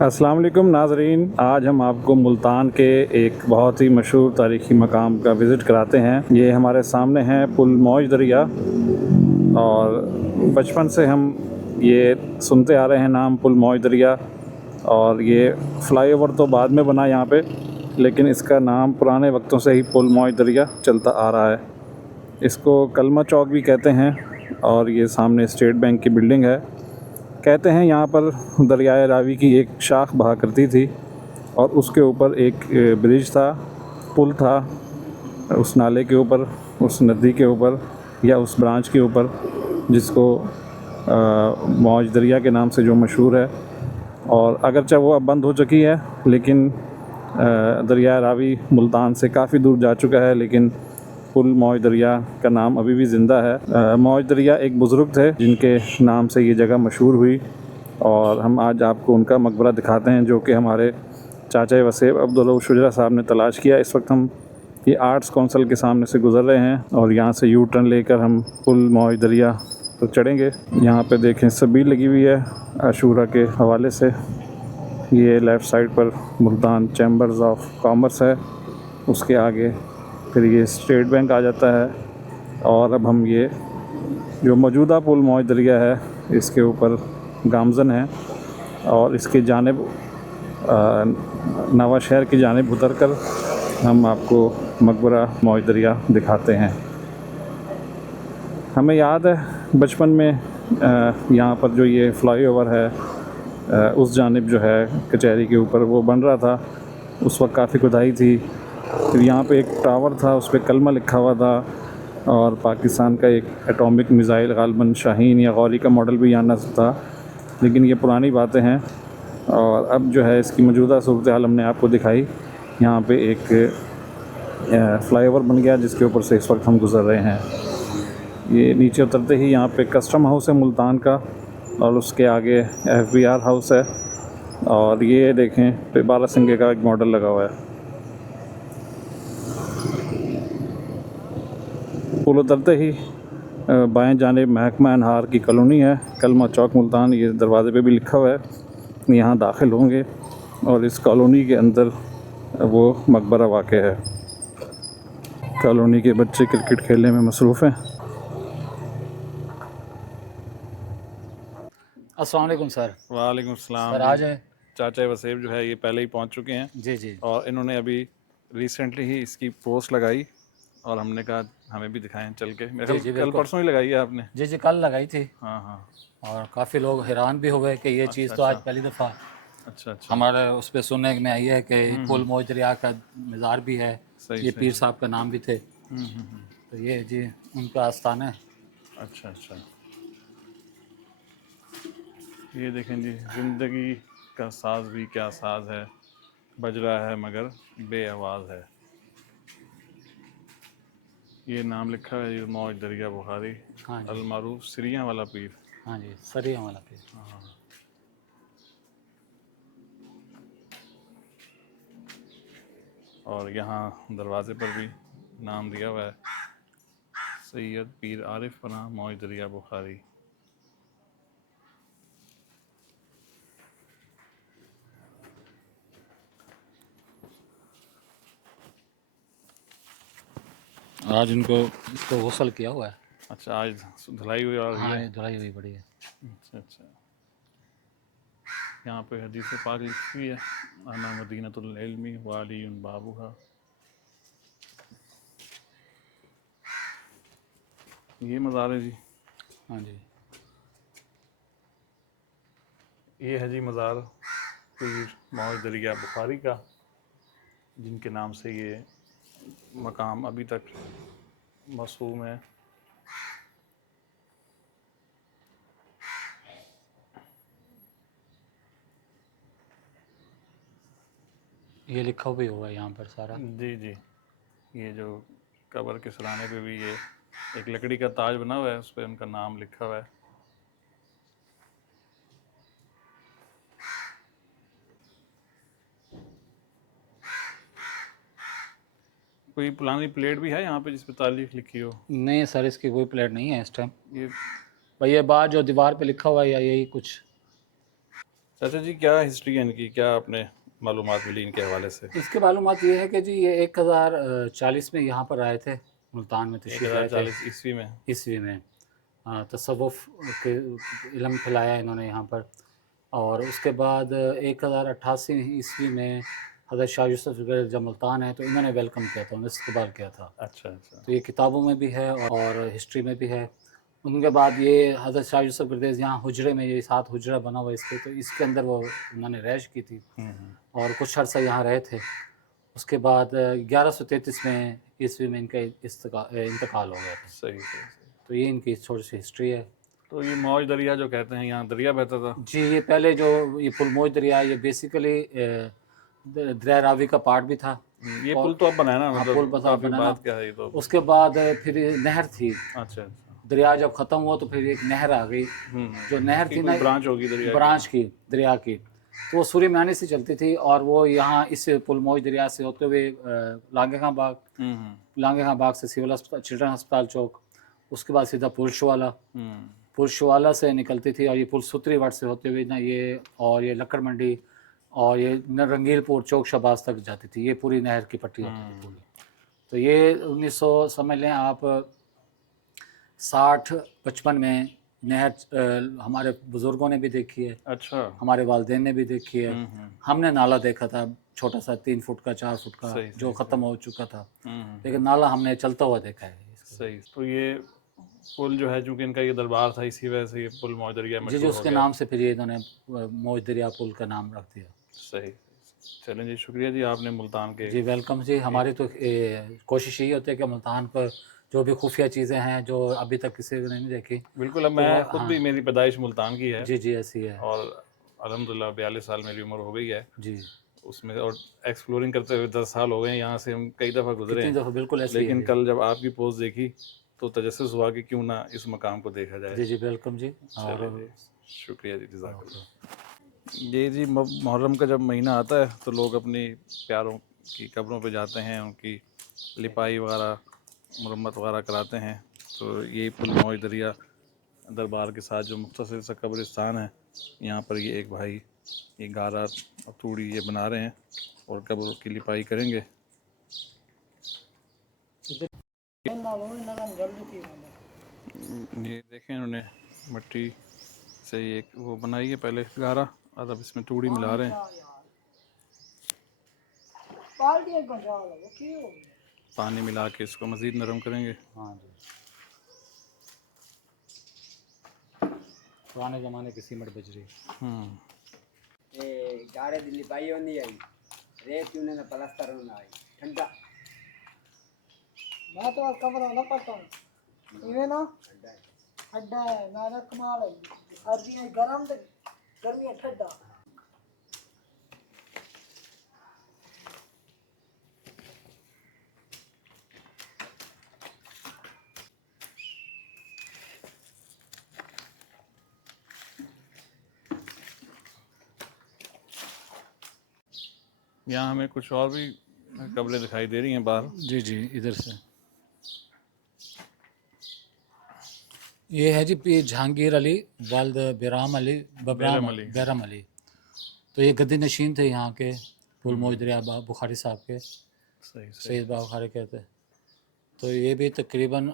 अस्सलाम वालेकुम नाज़रीन, आज हम आपको मुल्तान के एक बहुत ही मशहूर तारीख़ी मकाम का विज़िट कराते हैं। ये हमारे सामने है पुल मौज दरिया, और बचपन से हम ये सुनते आ रहे हैं नाम पुल मौज दरिया। और ये फ़्लाईओवर तो बाद में बना यहाँ पे, लेकिन इसका नाम पुराने वक्तों से ही पुल मौज दरिया चलता आ रहा है। इसको कलमा चौक भी कहते हैं, और ये सामने स्टेट बैंक की बिल्डिंग है। कहते हैं यहाँ पर दरियाए रावी की एक शाख बहा करती थी, और उसके ऊपर एक ब्रिज था, पुल था, उस नाले के ऊपर, उस नदी के ऊपर या उस ब्रांच के ऊपर, जिसको मौज दरिया के नाम से जो मशहूर है। और अगरचे वो अब बंद हो चुकी है, लेकिन दरियाए रावी मुल्तान से काफ़ी दूर जा चुका है, लेकिन पुल मौज दरिया का नाम अभी भी ज़िंदा है। मौज दरिया एक बुज़ुर्ग थे जिनके नाम से ये जगह मशहूर हुई, और हम आज आपको उनका मकबरा दिखाते हैं, जो कि हमारे चाचा वसेब अब्दुल शुजरा साहब ने तलाश किया। इस वक्त हम ये आर्ट्स काउंसिल के सामने से गुज़र रहे हैं, और यहाँ से यू टर्न लेकर हम पुल मौज दरिया तो चढ़ेंगे। यहाँ पे देखें सबील लगी हुई है आशूरा के हवाले से। ये लेफ़्ट साइड पर मुल्तान चैम्बर्स ऑफ कॉमर्स है, उसके आगे फिर ये स्टेट बैंक आ जाता है। और अब हम ये जो मौजूदा पुल मौज दरिया है, इसके ऊपर गामजन है, और इसके जानिब नवा शहर की जानिब उतर कर हम आपको मकबरा मौज दरिया दिखाते हैं। हमें याद है बचपन में यहाँ पर जो ये फ्लाईओवर है, उस जानिब जो है कचहरी के ऊपर वो बन रहा था, उस वक्त काफ़ी खुदाई थी। फिर यहाँ पे एक टावर था, उस पर कलमा लिखा हुआ था, और पाकिस्तान का एक एटॉमिक मिज़ाइल गालबन शाहीन या गौरी का मॉडल भी यहाँ नस्ब था। लेकिन ये पुरानी बातें हैं, और अब जो है इसकी मौजूदा सूरत हाल हमने आपको दिखाई। यहाँ पे एक फ़्लाईओवर बन गया, जिसके ऊपर से इस वक्त हम गुज़र रहे हैं। ये नीचे उतरते ही यहाँ पे कस्टम हाउस है मुल्तान का, और उसके आगे FBR हाउस है, और ये देखें पे बाला सिंगे का एक मॉडल लगा हुआ है। पुल उतरते ही बाएं जानिब महकमा अनहार की कॉलोनी है, कलमा चौक मुल्तान, ये दरवाज़े पे भी लिखा हुआ है। यहाँ दाखिल होंगे, और इस कॉलोनी के अंदर वो मकबरा वाक़ है। कॉलोनी के बच्चे क्रिकेट खेलने में मसरूफ़ हैं। अस्सलाम वालेकुम सर। वालेकुम अस्सलाम सर जी। आ जाए। चाचा वसेब जो है ये पहले ही पहुंच चुके हैं, जी जी और इन्होंने अभी रिसेंटली ही इसकी पोस्ट लगाई, और हमने कहा हमें भी दिखाएं चल के। मेरे जी ख्याल जी कल बिल्कुल। परसों ही लगाई है आपने। जी जी कल लगाई थी, हाँ हाँ। और काफ़ी लोग हैरान भी हो गए कि ये अच्छा चीज़ तो आज अच्छा। पहली दफ़ा अच्छा अच्छा। हमारे उस पर सुनने में आई है कि पुल मौज दरिया का मज़ार भी है। सही ये सही। पीर साहब का नाम भी थे, तो ये जी उनका आस्थान है। अच्छा अच्छा। ये देखें जी, ज़िंदगी का साज भी क्या साज है, बज रहा है मगर बे आवाज़ है। ये नाम लिखा है, ये मौज दरिया बुखारी, हाँ जी। अलमारूफ सिरिया वाला पीर। हाँ जी, सरिया वाला पीर। और यहाँ दरवाज़े पर भी नाम दिया हुआ है, सैयद पीर आरिफ पना मौज दरिया बुखारी। आज इनको इसको गसल किया हुआ है। अच्छा, आज धुलाई हुई और हाँ ये। ये धुलाई हुई पड़ी है। अच्छा अच्छा। यहाँ पे हदीस पाक लिखी हुई है, अना मदीनतुल इल्मी वालियुन बाबुहा। ये मज़ार है जी। हाँ जी। ये है जी मज़ार पीर मौज दरिया बुखारी का, जिनके नाम से ये मकाम अभी तक मशहूर है। ये लिखा भी हुआ है यहाँ पर सारा। जी जी। ये जो कब्र के सराहने पे भी ये एक लकड़ी का ताज बना हुआ है, उस पर उनका नाम लिखा हुआ है। कोई पुरानी प्लेट भी है यहाँ पे जिस पे तारीख लिखी हो? नहीं सर, इसकी कोई प्लेट नहीं है इस टाइम। ये भाई ये बात जो दीवार पे लिखा हुआ है या यही कुछ? चाचा जी क्या हिस्ट्री है इनकी, क्या आपने मालूमात मिली इनके हवाले से? इसके मालूमात ये है कि जी ये 1040 में यहाँ पर आए थे, मुल्तान में एक तशरीफ़ हज़ार लाए थे चालीस ईस्वी में। ईस्वी में। तसव्वुफ़ के इल्म फैलाया इन्होंने यहाँ पर। और उसके बाद 1088 ईस्वी में हज़रत शाह यूसुफ़ जब मुल्तान है तो इन्होंने वेलकम किया था, उन्हें इस्तकबाल किया था। अच्छा अच्छा। तो ये किताबों में भी है और हिस्ट्री में भी है। उनके बाद ये हज़रत शाह यूसुफ़ गुरदेज़ यहाँ हुजरे में, ये 7 हुजरा बना हुआ है इसके, तो इसके अंदर वो उन्होंने रैश की थी और कुछ अर्सा यहाँ रहे थे। उसके बाद 1133 में ईस्वी में इनका इंतकाल हो गया था। सही सही सही। तो ये इनकी थोड़ी सी हिस्ट्री है। तो ये मौज दरिया जो कहते हैं, यहाँ दरिया बहता था? जी, ये पहले जो ये पुल मौज दरिया, ये बेसिकली दरिया रावी का पार्ट भी था। ये और पुल तो अब बना है ना, हाँ, मतलब पुल बसा काफ़ी बनाना। बात क्या है ये तो। उसके बाद फिर ये नहर थी। अच्छा अच्छा। दरिया जब ख़त्म हुआ तो फिर एक नहर आ गई। जो नहर इसकी थी कोई ना, ब्रांच होगी दरिया ब्रांच की दरिया की, तो वो सूर्य म्यानी से चलती थी और वो यहाँ इस पुल मौज दरिया से होते हुए लांगे खां बाग, लांगे खां बाग से सिविल अस्पताल, चिल्ड्रन अस्पताल चौक, उसके बाद सीधा पुलशवाला, पुलशवाला से निकलती थी और ये पुल सुतरी वाट से होते हुए ना ये, और ये लक्कड़ मंडी और ये रंगीलपुर चौक शहबाज तक जाती थी। ये पूरी नहर की पट्टी होती थी पूरी। तो ये 1900 समझ लें आप 60-55 में नहर हमारे बुज़ुर्गों ने भी देखी है, अच्छा। हमारे वालिदैन ने भी देखी है। हमने नाला देखा था, छोटा सा 3 फुट का 4 फुट का, सही जो सही ख़त्म हो चुका था, लेकिन नाला हमने चलता हुआ देखा है। सही। तो ये पुल जो है, चूँकि इनका ये दरबार था, इसी वजह से ये पुल मौज दरिया जी जी, मशहूर हो उसके गया। नाम से फिर ये इन्होंने मौज दरिया पुल का नाम रख दिया। सही। चलें जी, शुक्रिया जी, आपने मुल्तान के। जी वेलकम जी। हमारी तो कोशिश यही होती है कि मुल्तान पर जो भी खुफिया चीज़ें हैं जो अभी तक किसी ने नहीं देखी, बिल्कुल, अब तो वो मैं खुद हाँ भी, मेरी पैदाइश मुल्तान की है जी जी ऐसी है और अल्हम्दुलिल्लाह 42 साल मेरी उम्र हो गई है जी। उसमें, और एक्सप्लोरिंग करते हुए 10 साल हो गए हैं। यहाँ से हम कई दफ़ा गुजरे कितनी हैं, दफ़ा बिल्कुल ऐसी है लेकिन जी। कल जब आपकी पोस्ट देखी तो तजस्सुस हुआ कि क्यों ना इस मकाम को देखा जाए। जी जी वेलकम जी। और चलिए जी, शुक्रिया जी, जज़ाकल्लाह। ये जी मुहर्रम का जब महीना आता है तो लोग अपनी प्यारों की कब्रों पे जाते हैं, उनकी लिपाई वगैरह, मरम्मत वगैरह कराते हैं। तो यही पुल मौज दरिया दरबार के साथ जो मुख्तसर सा कब्रिस्तान है, यहाँ पर ये एक भाई ये गारा और तूड़ी ये बना रहे हैं और कब्र की लिपाई करेंगे। ये देखें, इन्होंने मिट्टी से ये वो बनाई है पहले गारा, और अब इसमें तूड़ी मिला रहे हैं। पानी मिला के इसको मज़ीद नरम करेंगे। हाँ जी, पुराने ज़माने की सीमेंट बजरी। गारे दी लिपाई होंदी आई रेत उन्हें ना प्लास्टर होना आई ठंडा मैं तो कमरा ना पता इवे ना ठंडा है ना ना कमाल है सर्दियां गरम ते गर्मियां ठंडा। यहाँ हमें कुछ और भी कब्रें दिखाई दे रही हैं बाहर। जी जी, इधर से ये है जी पीर जहांगीर अली वाल्द बेराम अली बैरम अली। बैरम अली। तो ये गद्दी नशीन थे यहाँ के, पुल मौज दरिया बुखारी साहब के, सही सही। सैयद बुखारी कहते। तो ये भी तकरीबन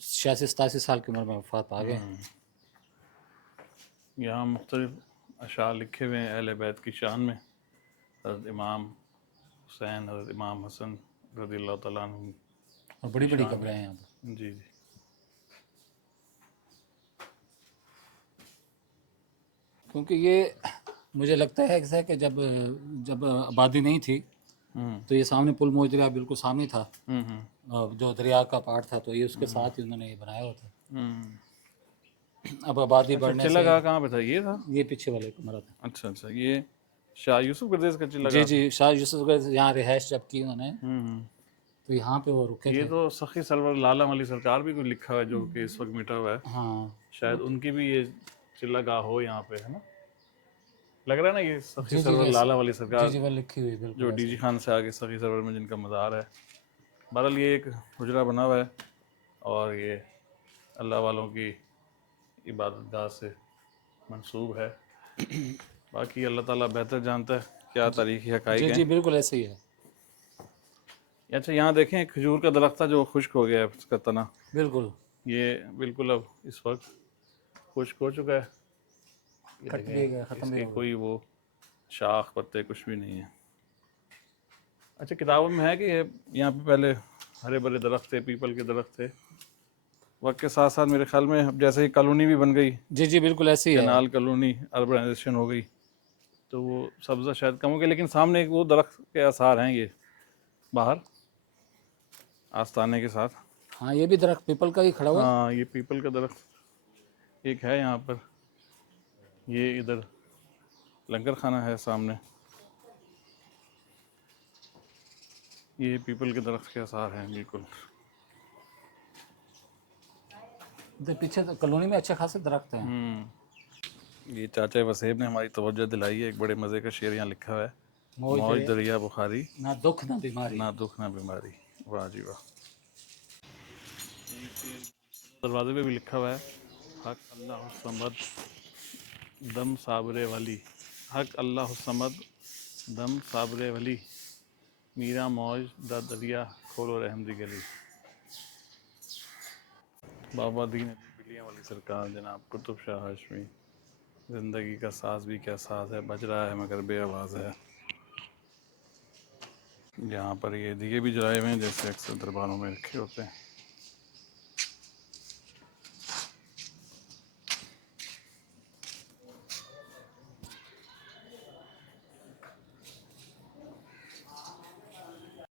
86-87 साल की उम्र में वफात पा गए। यहाँ मुख्तलिफ अशार लिखे हुए हैं अहले बैत की शान में। हज़रत इमाम हुसैन, हज़रत इमाम हसन रज़ियल्लाहु तआला अन्हु। और बड़ी बड़ी कब्रें हैं यहाँ पर। जी जी। क्योंकि ये मुझे लगता है ऐसा कि जब जब आबादी नहीं थी तो ये सामने पुल मौज दरिया बिल्कुल सामने था, जो दरिया का पार्ट था, तो ये उसके साथ ही उन्होंने ये बनाया हुआ था। अब आबादी बढ़ने चिल्ला से कहाँ पे था, ये था? ये पीछे वाले कमरा था। अच्छा अच्छा, ये शाह यूसुफ गुरदेज़ का चिल्ला जी था। जी, शाह यूसुफ यहाँ रिहाइश जब की उन्होंने तो यहाँ पे वो रुके ये थे। तो सखी सरवर लाला अली सरकार भी कुछ लिखा हुआ है जो कि इस वक्त मिटा हुआ है। हाँ शायद उनकी भी ये चिल्ला गाह हो यहाँ पे, है ना? लग रहा है ना, ये सखी जी जी सरवर लाला वाली जी सरकार जी, वो लिखी हुई जो बिल्कुल डीजी खान से आगे सखी सरवर में जिनका मज़ार है। बहरहाल ये एक हुजरा बना हुआ है और ये अल्लाह वालों की इबादतगाह से मंसूब है। बाकी अल्लाह ताला बेहतर जानता है क्या तारीखी हकाइक जी हैं। जी बिल्कुल ऐसे ही है। अच्छा यहाँ देखें खजूर का दरख्त था जो खुश्क हो गया है, उसका तना बिल्कुल ये बिल्कुल अब इस वक्त खुश्क हो चुका है। ये कट देखें, भी गया, ख़त्म भी इसके हो गया। कोई वो शाख पत्ते कुछ भी नहीं है। अच्छा किताबों में है कि यहाँ पे पहले हरे भरे दरख्त थे, पीपल के दरख्त थे। वक्त के साथ साथ मेरे ख्याल में अब जैसे ही कॉलोनी भी बन गई, जी जी बिल्कुल ऐसे ही है। कनाल कॉलोनी, अर्बनाइजेशन हो गई, तो वो सब्ज़ा शायद कम हो गया। लेकिन सामने एक वो दरख्त के आसार हैं ये बाहर आस्ताने के साथ। हाँ ये भी दरख्त पीपल का ही खड़ा हुआ है। हाँ ये पीपल का दरख्त एक है यहाँ पर। ये इधर लंगर खाना है सामने, ये पीपल के दरख्त के आसार हैं बिल्कुल। इधर पीछे तो कॉलोनी में अच्छे खासे दरख्त हैं। ये चाचा वसीब ने हमारी तवज्जो दिलाई है। एक बड़े मज़े का शेर यहाँ लिखा हुआ है, मौज दरिया बुखारी, ना दुख ना बीमारी। ना दुख ना बीमारी। वाह जी वाह। दरवाजे पे भी लिखा हुआ है, हक अल्लाह समद दम साबरे वाली, हक अल्लाह समद दम साबरे वली, मीरा मौज दा दरिया खोलो रहम दी गली। बाबा दीन अली बिलिया वाली सरकार जनाब कुतुब शाह हाशमी, ज़िंदगी का साज भी क्या साज है, बज रहा है मगर बेआवाज़ है। यहाँ पर ये दिए भी जलाए हुए हैं जैसे अक्सर दरबारों में रखे होते हैं।